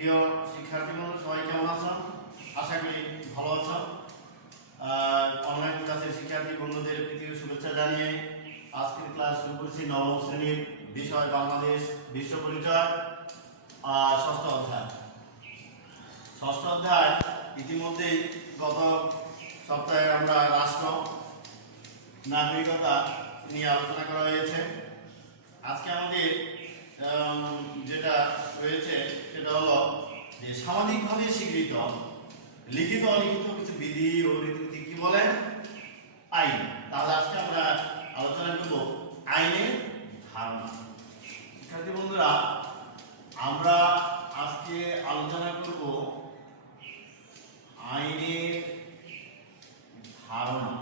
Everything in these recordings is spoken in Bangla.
প্রিয় শিক্ষার্থী বন্ধু সবাই কেমন আছো? আশা করি ভালো আছো। অনলাইন ক্লাসের শিক্ষার্থী বন্ধুদের প্রীতীয় শুভেচ্ছা জানিয়ে আজকের ক্লাস শুরু করছি। নবম শ্রেণীর বিষয় বাংলাদেশ বিশ্ব পরিচয়, ষষ্ঠ অধ্যায়। ষষ্ঠ অধ্যায় ইতিমধ্যেই গত সপ্তাহে আমরা রাষ্ট্র নাগরিকতা নিয়ে আলোচনা করা হয়েছে। আজকে আমাদের যেটা রয়েছে সেটা হলো যে সামাজিকভাবে স্বীকৃত লিখিত অলিখিত কিছু বিধি ও রীতিনীতি কি বলে? আইন। তাহলে আজকে আমরা আলোচনা করব আইনের ধারণা। শিক্ষার্থী বন্ধুরা, আমরা আজকে আলোচনা করব আইনের ধারণা।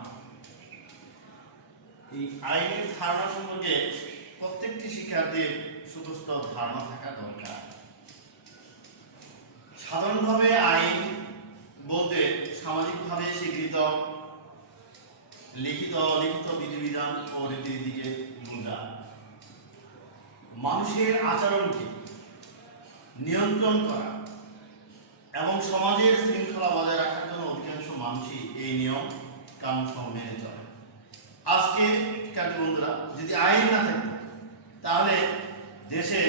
এই আইনের ধারণা সম্পর্কে প্রত্যেকটি শিক্ষার্থীর সুস্পষ্ট ধারণা থাকা দরকার। সাধারণভাবে আইন বলতে সামাজিকভাবে স্বীকৃত লিখিত অলিখিত বিধিবিধান ও রীতিনীতিকে বোঝায়। মানুষের আচরণকে নিয়ন্ত্রণ করা এবং সমাজের শৃঙ্খলা বজায় রাখার জন্য অধিকাংশ মানুষই এই নিয়ম কানুন মেনে চলে। আজকে শিক্ষার্থী বন্ধুরা, যদি আইন না থাকে তাহলে দেশে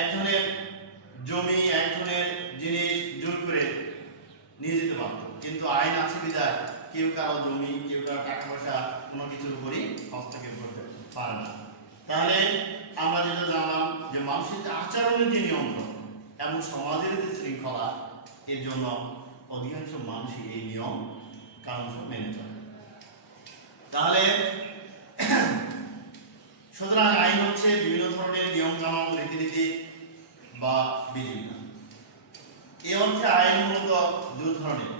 একজনের জমি একজনের জিনিস জোর করে নিয়ে যেতে পারত, কিন্তু আইন আছে বিধায় কেউ কারো জমি কেউ কারো টাকা পয়সা কোনো কিছুর উপরই হস্তক্ষেপ করতে পারে না। তাহলে আমরা যেটা জানলাম যে মানুষের আচরণের যে নিয়ন্ত্রণ এবং সমাজের যে শৃঙ্খলা, এর জন্য অধিকাংশ মানুষই এই নিয়ম কানুন মেনে চলে। তাহলে সুতরাং আইন হচ্ছে বিভিন্ন ধরনের নিয়ম কানুন রীতিনীতি বা বিধিবিধান। এই অর্থে আইন মূলত দুই ধরনের।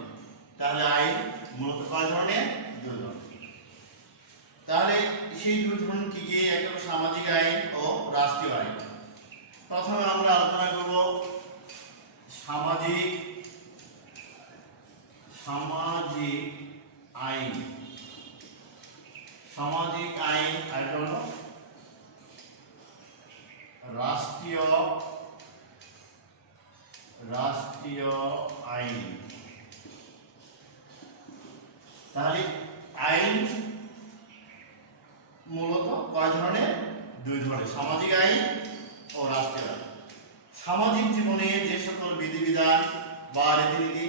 তাহলে আইন মূলত কয় ধরনের? দুই ধরনের। তাহলে সেই দুই ধরনের কি কি? একটা সামাজিক আইন ও রাষ্ট্রীয় আইন। প্রথমে আমরা আলোচনা করব সামাজিক আইন। সামাজিক আইন আর হলো রাষ্ট্রীয় আইন। তাহলে আইন মূলত কয় ধরনের? দুই ধরনের, সামাজিক আইন ও রাষ্ট্রীয় আইন। সামাজিক জীবনে যে সকল বিধিবিধান বা রীতিনীতি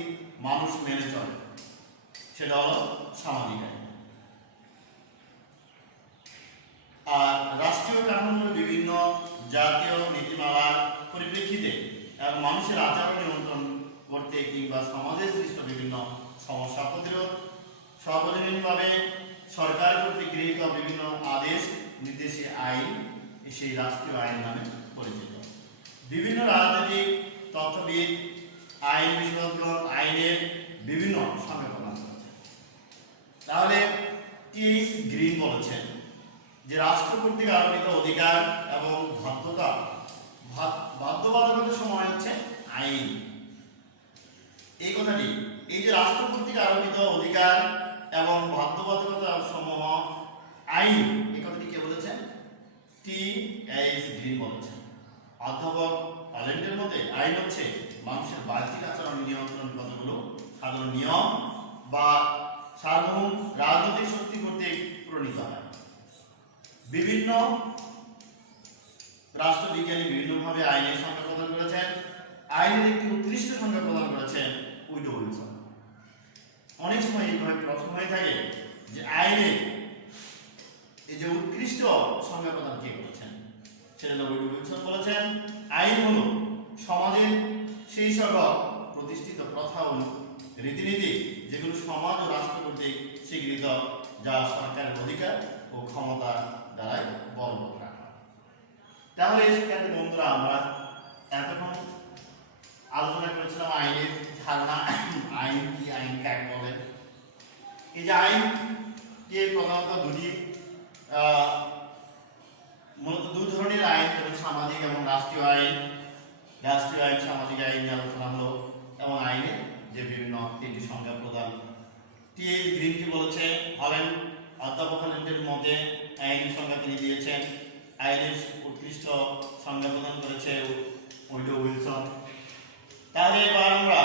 মানুষ মেনে চলে সেটা হলো সামাজিক আইন। আর রাষ্ট্রীয় কানুন হলো বিভিন্ন জাতীয় নীতিমালার পরিপ্রেক্ষিতে এবং মানুষের আচরণ নিয়ন্ত্রণ করতে কিংবা সমাজে সৃষ্ট বিভিন্ন সমস্যা প্রতিরোধ সর্বজনীনভাবে সরকার কর্তৃক গৃহীত বিভিন্ন আদেশ নির্দেশী আইন সেই রাষ্ট্রীয় আইন নামে পরিচিত। বিভিন্ন রাজনৈতিক তথ্যবিদ আইন বিশেষজ্ঞ আইনের বিভিন্ন সংজ্ঞা প্রদান করেছেন। তাহলে টি.এইচ. গ্রিন বলেছেন যে রাষ্ট্র কর্তৃক আরোপিত অধিকার এবং বাধ্যবাধকতার সময় হচ্ছে আইন। এই কথাটি, এই যে রাষ্ট্র কর্তৃক আরোপিত অধিকার এবং বাধ্যবাধকতা সমূহ আইন, এই কথাটি কে বলেছেন? টি.এইচ. গ্রিন বলেছেন। অধ্যাপক হল্যান্ডের মতে আইন হচ্ছে মানুষের বাহ্যিক আচরণ নিয়ন্ত্রণ কতগুলো সাধারণ নিয়ম বা সার্বভৌম রাজনৈতিক শক্তি কর্তৃক প্রণীত হয়। বিভিন্ন রাষ্ট্রবিজ্ঞানী বিভিন্নভাবে আইনের সংজ্ঞা প্রদান করেছেন। আইনের একটি উৎকৃষ্ট সংজ্ঞা প্রদান করেছেন উইডো উইলসন। অনেক সময় এইভাবে প্রশ্ন হয়ে থাকে যে আইনের এই যে উৎকৃষ্ট সংজ্ঞা প্রদান কে করেছেন? সেটা উইডো উইলসন বলেছেন, আইন হলো সমাজের সেই সকল প্রতিষ্ঠিত প্রথা ও রীতিনীতি যেগুলো সমাজ ও রাষ্ট্র কর্তৃক স্বীকৃত, যা সরকারের অধিকার ও ক্ষমতা দ্বারাই বলবৎ রাখা। তাহলে শিক্ষার্থী বন্ধুরা, আমরা এতক্ষণ আলোচনা করেছিলাম আইনের ধারণা, আইন কি, আইন কাকে বলে। এই যে আইনকে প্রধানত মূলত দুই ধরনের আইন, সামাজিক এবং রাষ্ট্রীয় আইন। রাষ্ট্রীয় আইন সামাজিক আইন নিয়ে আলোচনা হলো এবং আইনের যে বিভিন্ন তিনটি সংজ্ঞা প্রদান। টি.এইচ. গ্রিন কি বলেছে? অধ্যাপক হল্যান্ডের মতে আইনের সংজ্ঞা তিনি দিয়েছেন। আইনের উৎকৃষ্ট সংজ্ঞা প্রদান করেছে উইডো উইলসন। তাহলে এবার আমরা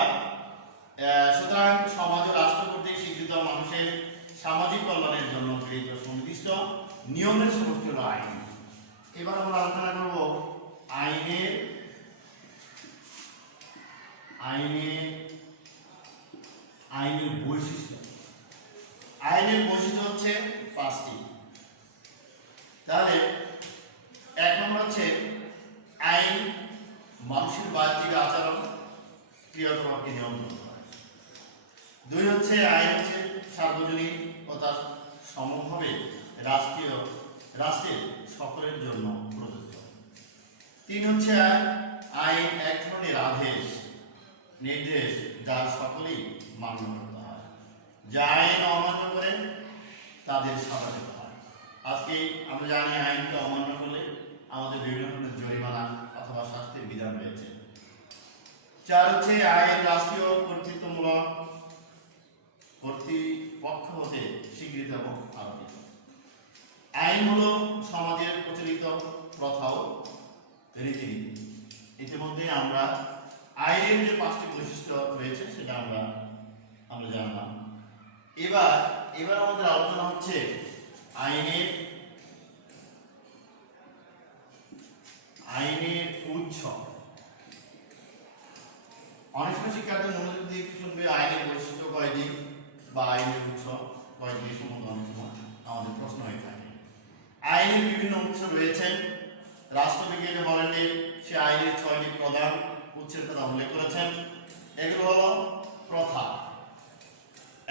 সুতরাং সমাজ ও রাষ্ট্র কর্তৃক স্বীকৃত মানুষের সামাজিক কল্যাণের জন্য গৃহীত সুনির্দিষ্ট নিয়মের সমষ্টি হলো আইন। এবার আমরা আলোচনা করব আইনের বৈশিষ্ট্য। আইনের বৈশিষ্ট্য হচ্ছে 5টি। তাহলে 1 নম্বর হচ্ছে আইন মানুষের বাহ্যিক আচরণ ক্রিয়াকলাপকে নিয়ন্ত্রণ করে। 2 হচ্ছে আইন হচ্ছে সার্বজনীন তথা সমভাবে রাষ্ট্রের সকলের জন্য প্রযোজ্য। 3 হচ্ছে আইন এক ধরনের আদেশ নির্দেশ যার সকলেই মান্য করতে হয়। যা আইন অমান্য করে তাদের সাজা দিতে হয়। আজকে আমরা জানি আইনকে অমান্য করলে আমাদের বিভিন্ন ধরনের জরিমানা অথবা শাস্তির বিধান রয়েছে। 4 হচ্ছে আইন রাষ্ট্রীয় কর্তৃত্বমূলক কর্তৃপক্ষ হতে স্বীকৃত এবং আরোপিত। আইন হলো সমাজের প্রচলিত প্রথা ও রীতিনীতি। ইতিমধ্যে আমরা আইনের যে 5টি বৈশিষ্ট্য রয়েছে সেটা আমরা জানলাম। এবার আমাদের আলোচনা হচ্ছে আইনের উৎস। অনেক সময় শিক্ষার্থী মনোযোগ দিয়ে শুনবে আইনের বৈশিষ্ট্য কয়টি বা আইনের উৎস কয়টি সম্বন্ধে অনেক সময় আমাদের প্রশ্ন হয়ে থাকে। আইনের বিভিন্ন উৎস রয়েছে। রাষ্ট্রবিজ্ঞানী হল্যান্ডে সে আইনের 6টি প্রধান উৎসের কথা উল্লেখ করেছেন। এগুলো হলো প্রথা,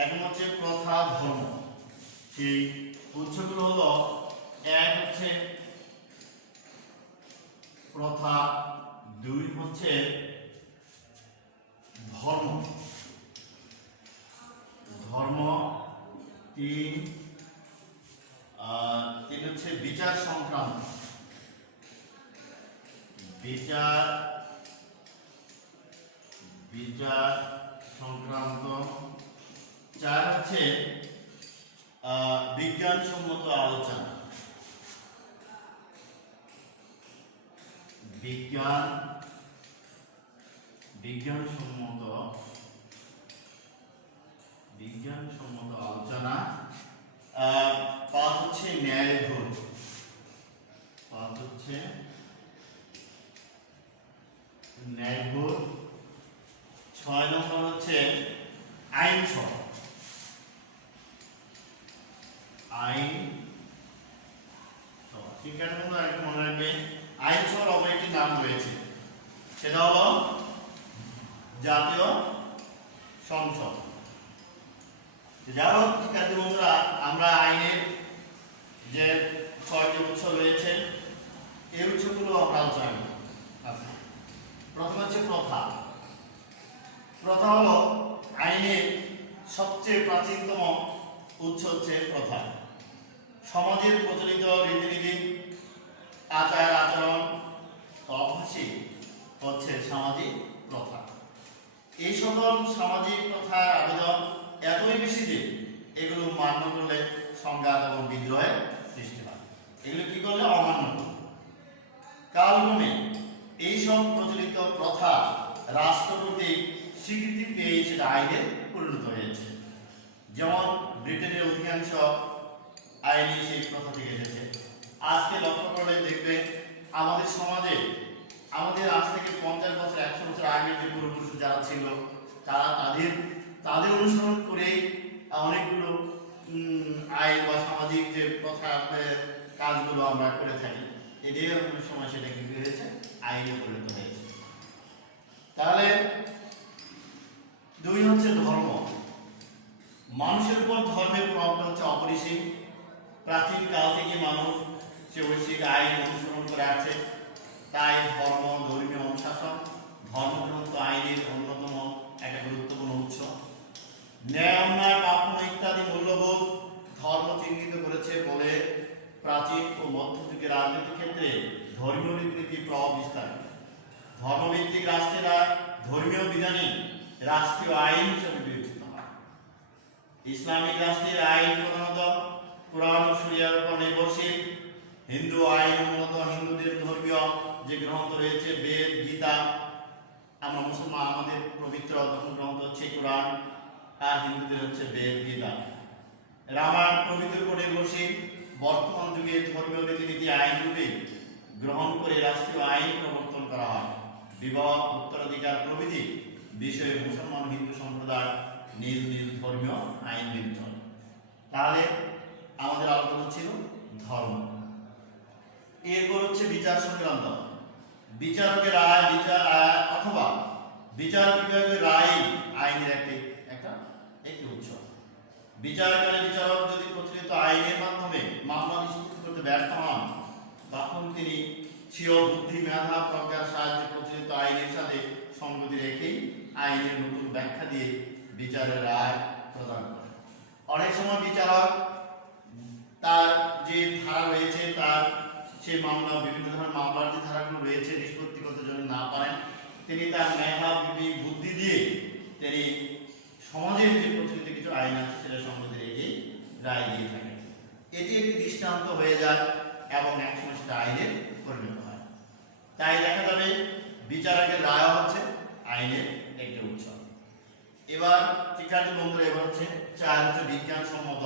এখন হচ্ছে প্রথা, ধর্ম। সেই উৎসগুলো হলো 1 হচ্ছে প্রথা, 2 হচ্ছে ধর্ম, 3 হচ্ছে বিচার সংক্রান্ত, 4 হচ্ছে বিজ্ঞানসম্মত আলোচনা, বিজ্ঞানসম্মত আলোচনা। 5 হচ্ছে ন্যায়বোধ, 6 নম্বর হচ্ছে আইনসভা। শিক্ষার্থী বন্ধুরা একটু মনে রাখবে আইনসভার অপর একটি নাম রয়েছে, সেটা হলো জাতীয় সংসদ। যাই হোক শিক্ষার্থী বন্ধুরা, আমরা আইনের যে 6টি উৎস রয়েছে এই উৎসগুলো আমরা আলোচনা করব। প্রথম হচ্ছে প্রথা। প্রথা হলো আইনের সবচেয়ে প্রাচীনতম উৎস হচ্ছে প্রথা। সমাজের প্রচলিত রীতিনীতি, আচার আচরণ, অভ্যাসই হচ্ছে সামাজিক প্রথা। এই সকল সামাজিক প্রথার আবেদন এতই বেশি যে এগুলো মান্য করলে সংঘাত এবং বিদ্রোহের সৃষ্টি হয়। এগুলো কি করলে অমান্য করলে কালক্রমে এইসব প্রচলিত প্রথা রাষ্ট্র কর্তৃক স্বীকৃতি পেয়ে সেটা আইনে পরিণত হয়েছে। যেমন ব্রিটেনের অধিকাংশ আইনি সেই প্রথা থেকে এসেছে। আজকে লক্ষ্য করলে দেখবে আমাদের সমাজে আমাদের আজ থেকে 50 বছর 100 বছর আগে যে পূর্বপুরুষ যারা ছিল তারা তাদের অনুসরণ করেই অনেকগুলো আইন বা সামাজিক যে প্রথা কাজগুলো আমরা করে থাকি। এটাই অনেক সময় সেটা কি হয়েছে আইনে পরিণত হয়েছে। তাহলে 2 হচ্ছে ধর্ম। মানুষের উপর ধর্মের প্রভাবটা হচ্ছে অপরিসীম। প্রাচীন কাল থেকে মানুষ সে ঐশ্বিক আইন অনুসরণ করে আছে। তাই ধর্মীয় অনুশাসন ধর্মগ্রন্থ আইনের অন্যতম একটা গুরুত্বপূর্ণ উৎস। ন্যায় অন্যায় পাপ ইত্যাদি মূল্যবোধ ধর্ম চিহ্নিত করেছে বলে প্রাচীন ও মধ্যযুগের রাজনীতির ক্ষেত্রে ধর্মীয় রীতিনীতি প্রভাব বিস্তার। ধর্মভিত্তিক রাষ্ট্রেরা ধর্মীয় বিধানে রাষ্ট্রীয় আইন হিসেবে বিবেচিত হয়। ইসলামিক রাষ্ট্রের আইন প্রধানত কোরআন ও শরিয়ার উপর নির্ভরশীল। হিন্দু আইন মূলত হিন্দুদের ধর্মীয় যে গ্রন্থ রয়েছে বেদ, গীতা, আমরা মুসলমান, আমাদের পবিত্র ধর্মগ্রন্থ হচ্ছে কোরআন, আর হিন্দুদের হচ্ছে বেদ, গীতা। রামায়ণ পবিত্র উপর নির্ভরশীল। বর্তমান যুগে ধর্মীয় রীতিনীতি আইন রূপে গ্রহণ করে রাষ্ট্রীয় আইন প্রবর্তন করা হয়। বিবাহ, উত্তরাধিকার প্রভৃতি বিষয়ে মুসলমান হিন্দু সম্প্রদায় নিজ নিজ ধর্মীয় আইন মেনে চলে। তাহলে আমাদের আলোচনা ছিল ধর্ম। এরপর হচ্ছে বিচার সংক্রান্ত। বিচারকের রায়, অথবা বিচার বিভাগের রায় আইনের একটি উৎস। বিচারকারী বিচারক যদি প্রচলিত আইনের মাধ্যমে মামলা নিষ্পত্তি করতে ব্যর্থ হন, তখন তিনি স্বীয় বুদ্ধি, মেধা, প্রজ্ঞার সাহায্যে প্রচলিত আইনের সাথে সঙ্গতি রেখেই আইনের নতুন ব্যাখ্যা দিয়ে বিচারের রায় প্রদান করেন। অনেক সময় বিচারক তার যে ধারা রয়েছে, সে মামলা, বিভিন্ন ধরনের মামলার যে ধারাগুলো রয়েছে নিষ্পত্তি করতে যদি না পারেন, তিনি তার মেধা, বিবেক, বুদ্ধি দিয়ে তিনি সমাজের যে প্রচলিত কিছু আইন আছে সেটা সঙ্গতি রেখেই রায় দিয়ে থাকেন। এটি একটি দৃষ্টান্ত হয়ে যায় এবং একসময় সেটা আইনের পরিণত হয়। তাই দেখা যাবে বিচারকের রায় হচ্ছে আইনের একটি উৎস। এবার শিক্ষার্থী বন্ধুরা, এবার হচ্ছে বিজ্ঞানসম্মত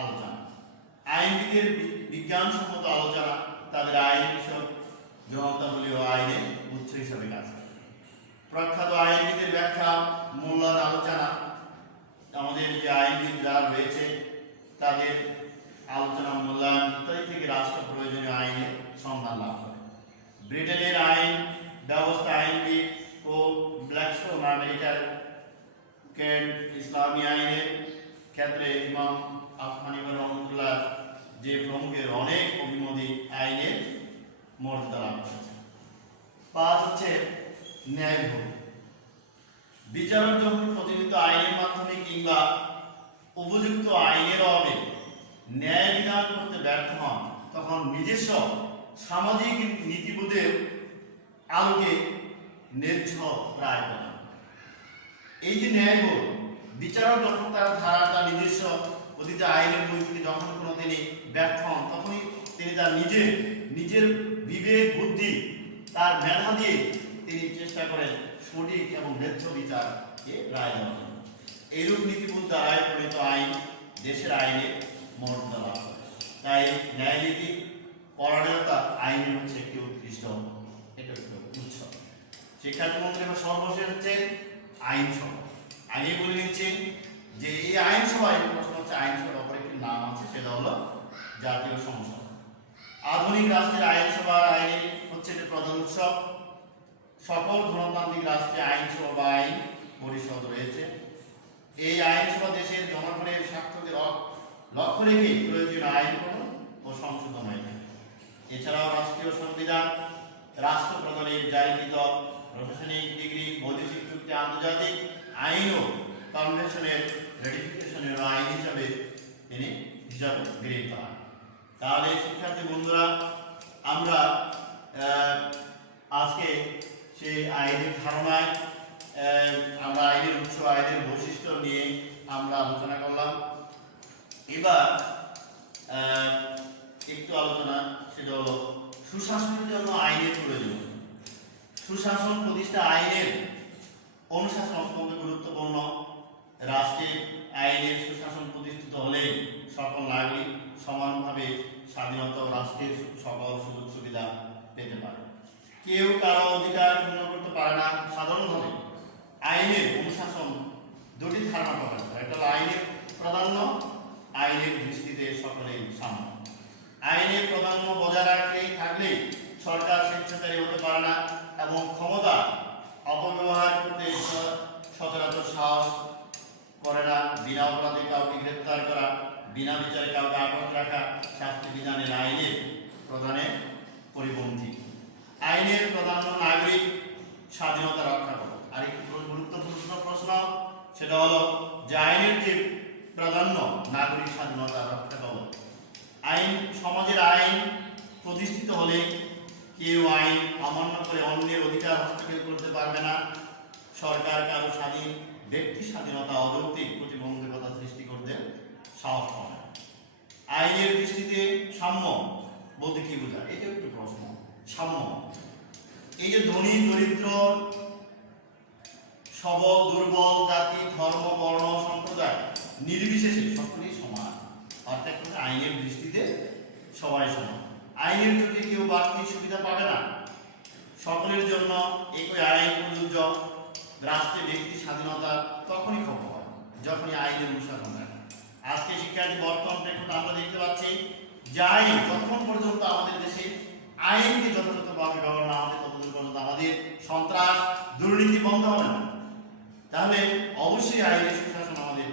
আলোচনা। আইনবিদের বিজ্ঞানসম্মত আলোচনা তাদের আইন বিষয়ক গ্রন্থাবলী ও আইনের উৎস হিসাবে কাজ করে। প্রখ্যাত আইনবিদের ব্যাখ্যা, মূল্যায়ন, আলোচনা, আমাদের যে আইনবিদ যারা রয়েছে তাদের আলোচনা, মূল্যায়ন ইত্যাদি থেকে রাষ্ট্র প্রয়োজনীয় আইনের সন্ধান লাভ করে। ব্রিটেনের আইন ব্যবস্থা আইনবিদ ও ব্ল্যাকস্টোন আমেরিকার কেন্ট ইসলামী আইনের ক্ষেত্রে ইমাম আহমানিবর রহমতুল্লাহ যে প্রমুখের অনেক অভিমতি আইনের মর্যাদা লাভ করেছে। 5 হচ্ছে ন্যায়ভোগ। বিচারক যখন প্রচলিত আইনের মাধ্যমে কিংবা উপযুক্ত আইনের অভাবে ন্যায় বিধান করতে ব্যর্থ হন, তখন নিজস্ব সামাজিক নীতিবোধের আলোকে ন্যায্য রায় প্রদান। এই যে ন্যায়বোধ, বিচারক যখন তার নিজস্ব অতীত আইনের বই থেকে যখন কোনো তিনি ব্যর্থ হন, তখনই তিনি তার নিজের বিবেক, বুদ্ধি, তার মেধা দিয়ে তিনি চেষ্টা করেন সঠিক এবং ন্যায্য বিচারকে রায় দেওয়ার জন্য। এইরূপ নীতিবোধ দ্বারা প্রণীত আইন দেশের আইনে মর্যাদা লাভ করে। তাই ন্যায়নীতি পরায়ণতা আইনের হচ্ছে একটি উৎকৃষ্ট উৎস। শিক্ষার্থী বন্ধুরা, সর্বশেষ হচ্ছে আইনসভা। আগে বলে নিচ্ছি যে এই আইনসভায় প্রশ্ন হচ্ছে আইনসভার অপর একটি নাম আছে, সেটা হলো জাতীয় সংসদ। আধুনিক রাষ্ট্রের আইনসভার আইন হচ্ছে একটি প্রধান উৎস। সকল গণতান্ত্রিক রাষ্ট্রে আইনসভা বা আইন পরিষদ রয়েছে। এই আইনসভা দেশের জনগণের স্বার্থকে লক্ষ্য রেখে প্রয়োজনীয় আইন প্রণয়ন ও সংশোধন হয়ে থাকে। এছাড়াও রাষ্ট্রীয় সংবিধান, রাষ্ট্রপ্রধানের জারিকৃত প্রশাসনিক ডিগ্রি, বৈদেশিক চুক্তি, আন্তর্জাতিক আইন ও কনভেনশনের রেটিফিকেশনের আইন হিসাবে তিনি গৃহীত হন। তাহলে শিক্ষার্থী বন্ধুরা, আমরা আজকে সেই আইনের ধারণায় আমরা আইনের উৎস, আইনের বৈশিষ্ট্য নিয়ে আমরা আলোচনা করলাম। এবার একটু আলোচনা, সেটা হলো সুশাসনের জন্য আইনের প্রয়োজন। সুশাসন প্রতিষ্ঠা আইনের অনুশাসন অত্যন্ত গুরুত্বপূর্ণ। রাষ্ট্রে আইনের সুশাসন প্রতিষ্ঠিত হলে সকল নাগরিক সমানভাবে স্বাধীনতা ও রাষ্ট্রের সকল সুযোগ সুবিধা পেতে পারে। কেউ কারো অধিকার ক্ষুণ্ণ করতে পারে না। সাধারণভাবে আইনের অনুশাসন দুটি ধারণা পাওয়া যায়। একটা হলো আইনের প্রাধান্য, আইনের দৃষ্টিতে সকলেই সমান। আইনের প্রাধান্য বজায় থাকলে সরকার স্বেচ্ছাচারী হতে পারে না এবং ক্ষমতা অপব্যবহার করতে সচরাচর সাহস করে না। বিনা অপরাধে কাউকে গ্রেপ্তার করা, বিনা বিচারে কাউকে আটক রাখা শাস্তি বিধানের আইনের প্রধানের পরিপন্থী। আইনের প্রাধান্য নাগরিক স্বাধীনতা রক্ষা করে। আরেকটি গুরুত্বপূর্ণ প্রশ্ন, সেটা হলো যে আইনের যে প্রাধান্য নাগরিক স্বাধীনতা রক্ষা করে। সমাজের আইন প্রতিষ্ঠিত হলে কেউ আইন অমান্য করে অন্যের অধিকার হস্তক্ষেপ করতে পারবে না। সরকার কারো স্বাধীন ব্যক্তি স্বাধীনতা অযৌক্তিক প্রতিবন্ধকতা সৃষ্টি করতে সাহস পায় না। আইনের দৃষ্টিতে সাম্য বলতে কি বোঝায়, এটা একটু প্রশ্ন। সাম্য, এই যে ধনী দরিদ্র সবল দুর্বল জাতি ধর্ম বর্ণ সম্প্রদায় নির্বিশেষে সকলেই সমান, অর্থাৎ আইনের দৃষ্টিতে সবাই সমান। আইনের যদি কেউ বাড়তি সুবিধা পাবে না, সকলের জন্য একই আইন প্রযোজ্য। রাষ্ট্রে ব্যক্তি স্বাধীনতা তখনই খবর হয় যখনই আইনের অনুশাসন থাকে। আজকে শিক্ষার্থী বর্তমান প্রেক্ষাপটে আমরা দেখতে পাচ্ছি যে আইন যতক্ষণ পর্যন্ত আমাদের দেশে আইনকে যথাযথভাবে ব্যবহার না হবে ততদিন পর্যন্ত আমাদের সন্ত্রাস দুর্নীতি বন্ধ হবে না। তাহলে অবশ্যই আইনের সুশাসন আমাদের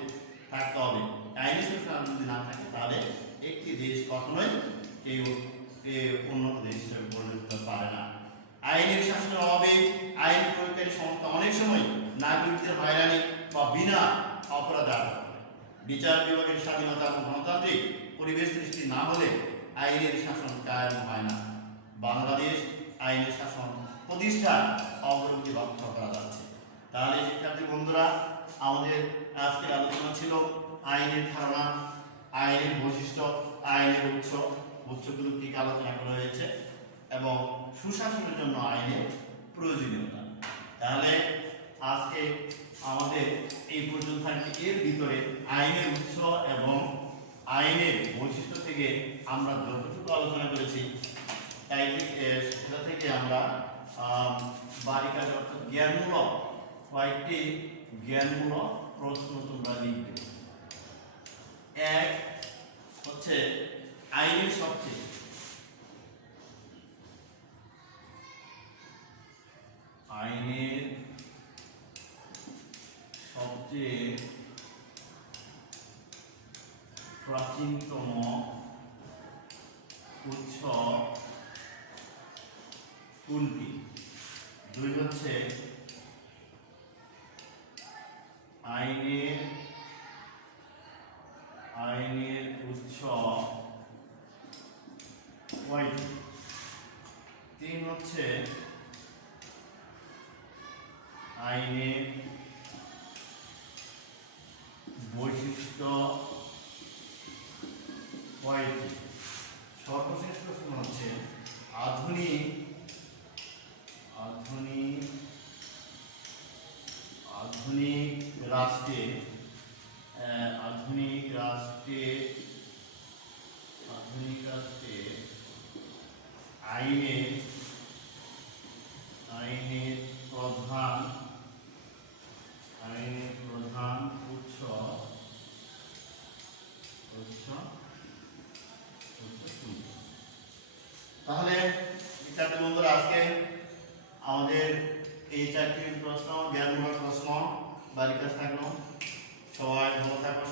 থাকতে হবে। আইনের সুশাসন যদি না থাকে তাহলে একটি দেশ কখনোই কেউ উন্নত দেশ হিসেবে পরিণত হতে পারে না। আইনের শাসনের অভাবে আইন প্রয়োগকারী সংস্থা অনেক সময় নাগরিকদের হয়রানি বা বিনা অপরাধে আটক করে। বিচার বিভাগের স্বাধীনতা এবং গণতান্ত্রিক পরিবেশ সৃষ্টি না হলে আইনের শাসন কায়েম হয় না। বাংলাদেশ আইনের শাসন প্রতিষ্ঠার অগ্রগতি লক্ষ্য করা যাচ্ছে। তাহলে শিক্ষার্থী বন্ধুরা, আমাদের আজকের আলোচনা ছিল আইনের ধারণা, আইনের বৈশিষ্ট্য, আইনের উৎসগুলো ঠিক আলোচনা করা হয়েছে এবং সুশাসনের জন্য আইনের প্রয়োজনীয়তা। তাহলে আজকে আমাদের এই পর্যন্ত থাকবে। এর ভিতরে আইনের উৎস এবং আইনের বৈশিষ্ট্য থেকে আমরা যতটুকু আলোচনা করেছি সেটা থেকে আমরা বাড়ি কাজ অর্থাৎ জ্ঞানমূলক কয়েকটি জ্ঞানমূলক প্রশ্ন তোমরা লিখবে। এক হচ্ছে আইনের সবচেয়ে প্রাচীনতম উৎস কোনটি? দুই হচ্ছে আইনের উৎস কয়টি? তিন হচ্ছে আইনের বৈশিষ্ট্য কয়টি? সর্বশেষ প্রশ্ন হচ্ছে আধুনিক রাষ্ট্রে আইনের প্রধান উৎস তাহলে শিক্ষার্থী বন্ধুরা, আজকে আমাদের এই 4টি প্রশ্ন জ্ঞানমূলক প্রশ্ন বাড়ির কাছে থাকলো। সবাই ভালো থাকো।